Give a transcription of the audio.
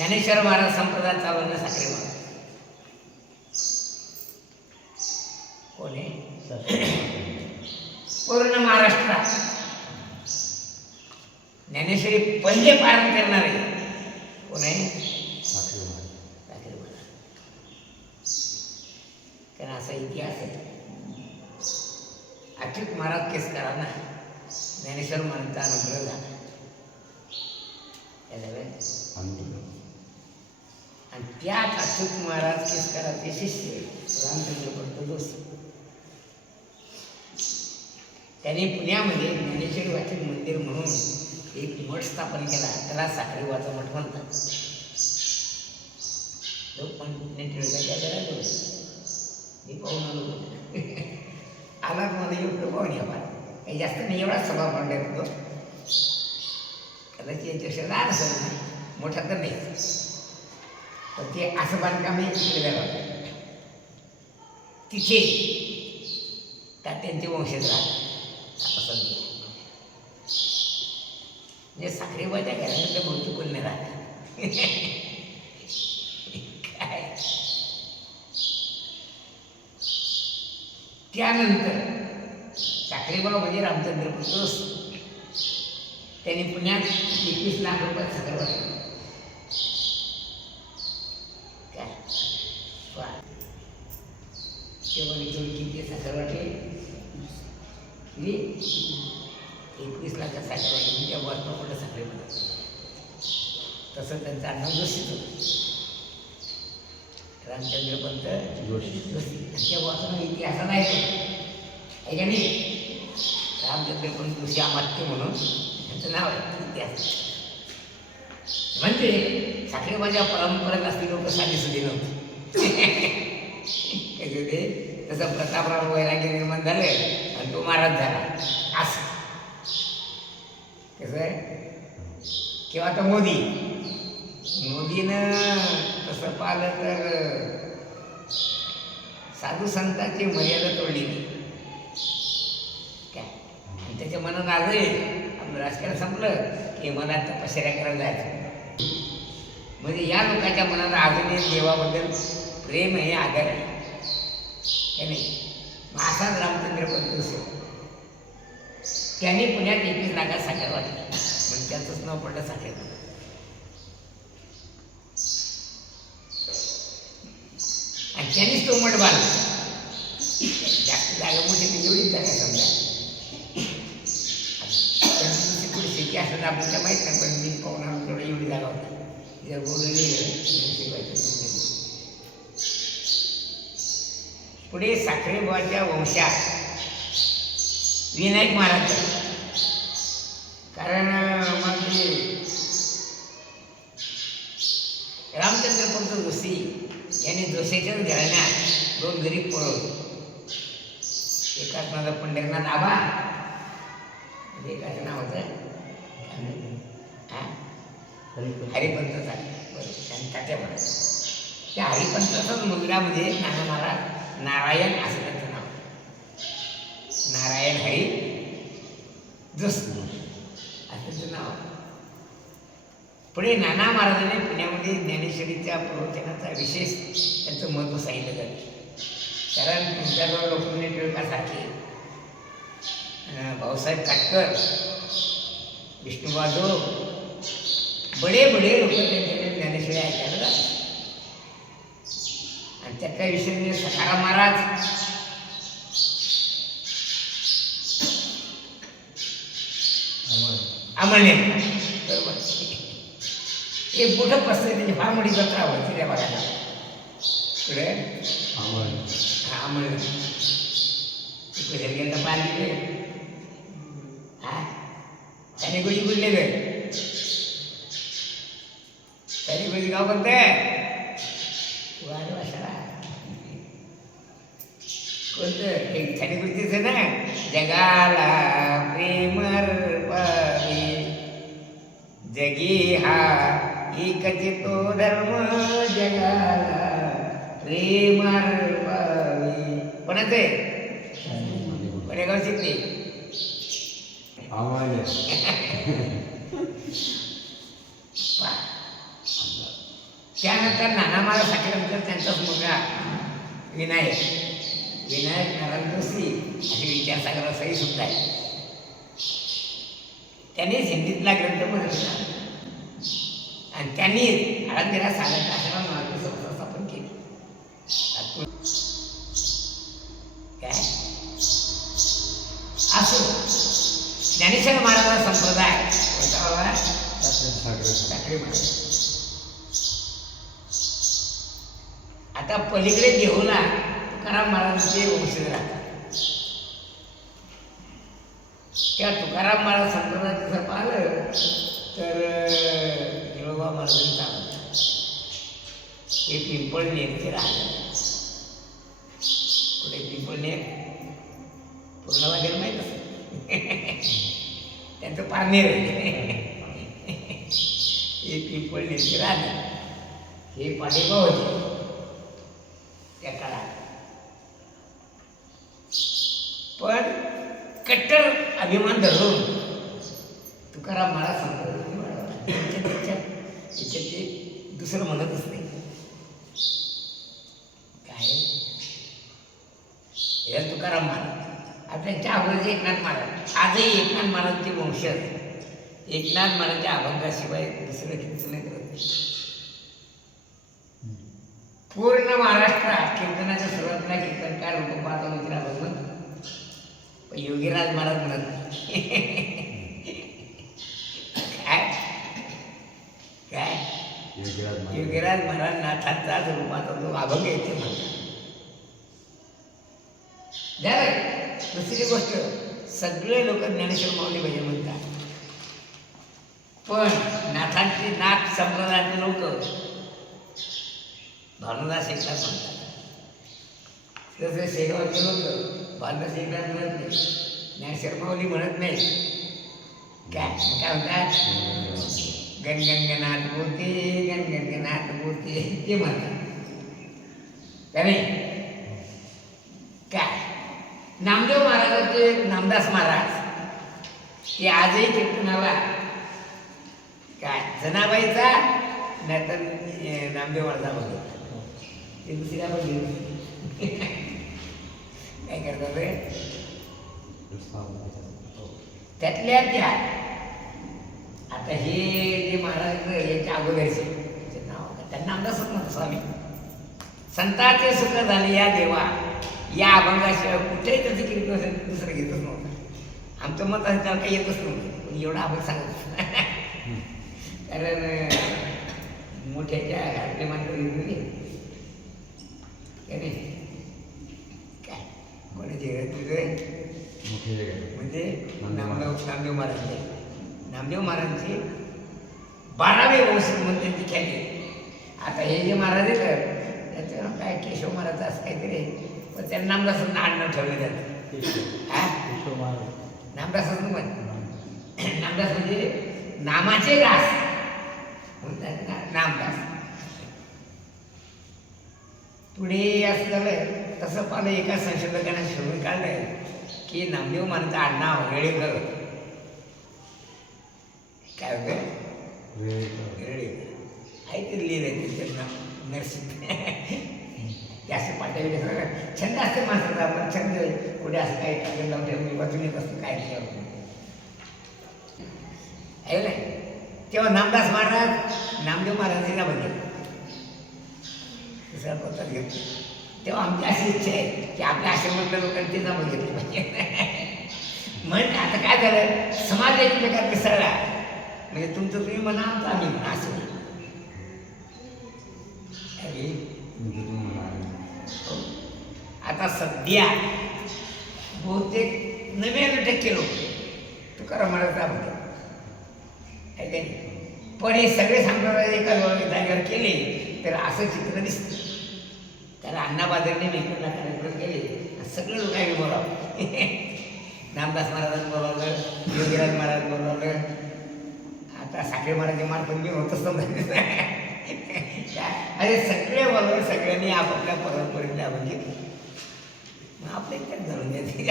ज्ञानेश्वर महाराज संप्रदाय चालवणं साखरे महाराज कोण आहे? पूर्ण महाराष्ट्रात ज्ञानेश्वरी पहिले पारण करणारे कोण आहे? साखरे महाराज. कारण असा इतिहास आहे. अच्युत महाराज केसकरांना ज्ञानेश्वर महाराजांचा अनुग्रह झाला. आणि त्याच अच्युत महाराज केसकराचे शिष्य रामचंद्र पंत जोशी त्यांनी पुण्यामध्ये ज्ञानेश्वरी वाचन मंदिर म्हणून एक मठ स्थापन केला. त्याला साखरे वाचा मठ म्हणतात. तो पण टिळकाच्या घरात मी पाहून आलो. आला मला एवढं पाहून या फार काही जास्त नाही, एवढाच सभा मांडला होतो. कदाचित याच्यापेक्षा लहान असं नाही, मोठा तर नाही, पण ते असं बांधकाम तिकडे झालं होतं. तिथे त्यांचे वंशज राहतात. म्हणजे साखरेबाच्या घरामध्ये बहुतेक कोण नाही राहत. काय त्यानंतर साखरेबा म्हणजे रामचंद्र पंत त्यांनी पुण्यात 21 लाख रुपयात साखर वाटली. काय तेव्हा किती साखर वाटली? 21 लाखात साखर वाटली. त्या वरनं मोठं साखरे म्हणतात. तसं त्यांचं आडनाव जोशीच होतं, रामचंद्र पंत जोशी. त्या वाचून इतिहासाला आहे का नाही? रामचंद्र पंत जोशी अमात्य म्हणून त्यांचं नाव आहे इतिहास. म्हणजे साखरेबाच्या परंपरेत असली लोक साधीसुधी नव्हती. तसं प्रतापराव वैराग्य निर्माण झालं आणि तो महाराज झाला. असं कसं आहे किंवा आता मोदीनं तसं पाहिलं तर साधू संतांची मर्यादा तोडली नाही काय. आणि त्याच्या मनात आजही आपलं राजकारण संपलं की मनात तपश्चर्या करायला जायचं. म्हणजे या लोकांच्या मनात अजूनही देवाबद्दल प्रेम आहे, आदर आहे हे नाही. मग असाच रामचंद्र पंत त्यांनी पुण्यात 21 लाखात साखर वाटली. म्हणजे त्याचंच नाव पडलं साखर. आणि त्यांनीच तो मठ बांधला. जास्त जागा मोठी नाही, एवढीच जागा समजा. त्यांची पुढे शेती असं आपल्याला माहीत नाही, पण मी पाहुणा तेवढी एवढी जागा होती. जर पुढे साखरेबाच्या वंशात विनायक महाराज. कारण मग ते रामचंद्र पंत जोशी यांनी जोशीच्याच घराण्यात 2 गरीब पोरं होते. एकाच माझा पंढरनाथ आबा, एकाचं नाव होतं हरिपंत तात्या महाराज. त्या हरिपंताचाच मुलगा म्हणजे नाना महाराज नारायण असं त्यांचं नाव. नारायण हरी जोशी असं त्यांचं नाव. पुढे नाना महाराजांनी पुण्यामध्ये ज्ञानेश्वरीच्या प्रवचनाचा विशेष त्यांचं महत्त्व सांगितलं जातं. कारण तुमच्याजवळ लोकमान्य टिळकासारखे, भाऊसाहेब काटकर, विष्णुबाजो बडे लोक त्यांच्याकडे ज्ञानेश्वरी ऐकायला जातात. आणि त्याच्या विषयी सखाराम महाराज, अमळने बरोबर एक मोठं प्रश्न त्याची फार मोठी जत्रा व्हायची त्या भागाला. पुढे अमळने गेलं पाहिजे हा त्याने गुढी गुडले गे त्याने गुढी गाव कोणतं कोणतं एक छानी गुढीच आहे ना. जगाला प्रेमर पावे जगी हा एकच तो धर्म, जगाला प्रेमर पावे. कोणाचं आहे? कोणेगाव शिकले त्यानंतर नाना महाराज साखरेनंतर त्यांचाच मुलगा विनायक नारायण जोशी असे विद्यासागर असंही सुद्धा आहे. त्यांनीच हिंदीतला ग्रंथ बनवला आणि त्यांनी आळंदीला साधक आश्रम महाराज संस्था स्थापन केली. काय असो ज्ञानेश्वर महाराजांचा संप्रदाय कोणता साखरे महाराज. आता पलीकडे देहूला तुकाराम महाराजांचे वंशज राहतात. त्या तुकाराम महाराज संप्रदाय जसं पाहिलं तर विनोबा महाराजांनी चालवतात. हे पिंपळनेरचे राहतात. कुठे पिंपळनेर पूर्ण वगैरे माहीत असेल त्यांचं पारनेर हे पिंपळनेरचे राहतात. हे पाठिंबा होते त्या काळात. पण कट्टर अभिमान धरून तुकाराम महाराज सांगतात याच्यात ते दुसरं म्हणतच नाही. काय हे तुकाराम महाराज आता त्यांच्या अगोदरचे एकनाथ महाराज. आजही एकनाथ महाराजांचे वंशज एकनाथ महाराजांच्या अभंगाशिवाय दुसरं कीर्तन नाही करत. पूर्ण महाराष्ट्रात कीर्तनाच्या सुरुवातीला कीर्तनकार रूपपात होते भगवंत. पण योगीराज महाराज म्हणत काय काय योगीराज महाराज नाथांचाच रूपात जो अभंग येते म्हणतात. झालं. दुसरी गोष्ट सगळे लोक ज्ञानेश्वर माऊली भजन म्हणतात. पण नाथांचे नाथ संप्रदायाचे लोक भानुदास एकनाथ म्हणतात. तसे शेगावचे लोक भानुदास एकनाथ म्हणत नाही, ज्ञानेश्वर माऊली म्हणत नाही. काय म्हणतात गणगणगणात बोलते गणगणगणात बोलते ते म्हणतात का नाही. काय नामदेव महाराजांचे नामदास महाराज ते आजही कीर्तनाला काय जनाबाईचा नाहीतर नामदेव महाराजा बोलतो. ते दुसऱ्या पण काय करतात रे त्यातल्या त्या. आता हे जे महाराज याच्या अगोदरचे नाव त्यांना नामदासच म्हणतो स्वामी. संतांचे सुख झाले या देवा या अभंगाशिवाय कुठेही त्याचं कीर्तन दुसरं घेतच नव्हतं. आमचं मत असं त्याला काही येतच नव्हतं. पण एवढा अभंग सांगत कारण मोठ्याच्या घरातले माणसं घेतली काय काय कोणाची म्हणजे नामदेव महाराजांचे 12वे वंश म्हणून त्यांची ख्याती. आता हे जे महाराज आहेत त्याचं काय केशव महाराज असं काहीतरी पण त्यांना नामदास आडनाव ठेवलं जातं. हा नामदास म्हण नामदास म्हणजे नामाचे दास म्हणतात ना नामदास. पुढे असं झालं तसं पाहिलं एका संशोधकाने शोधून काढलंय की नामदेव महाराजांचं आडनाव रेळेकर. काय होतं रेळेकर आहे ते लिहिलंय त्यांचं नाव नरसिंह. जास्त पाठवले छंद असते माणसाचा. पण छंद कुठे असं काही टाकून लावून ठेवून वाचून येत असतो काय नाही आहे नाही. तेव्हा नामदास महाराज नामदेव महाराजांना बघितलं दुसऱ्या पत्रात घेतलं. तेव्हा आमची अशी इच्छा आहे की आपल्या आश्रमातल्या लोकांनी ते नावं घेतली पाहिजे. म्हणजे आता काय झालं समाज एकमेकात मिसळला म्हणजे तुमचं तुम्ही म्हणा आमचं आम्ही म्हणा असं. आता सध्या बहुतेक 99% लोक तुकाराम महाराजांचा म्हणतात आहे का नाही. पण हे सगळे संप्रदाय एका जागेवर केले तर असं चित्र दिसतं. त्याला अण्णाबाजांनी वेगवेगळा कार्यक्रम केले सगळे लोक आम्ही बोलावं. नामदास महाराजांनी बोलावलं योगीराज महाराज बोलावलं. आता साखरे महाराज मार्फत मी होतच समजा अरे सगळे बोलवले. सगळ्यांनी आपापल्या परंपरेतल्या म्हणजे मग आपल्या इतक्यात घालून द्यायचे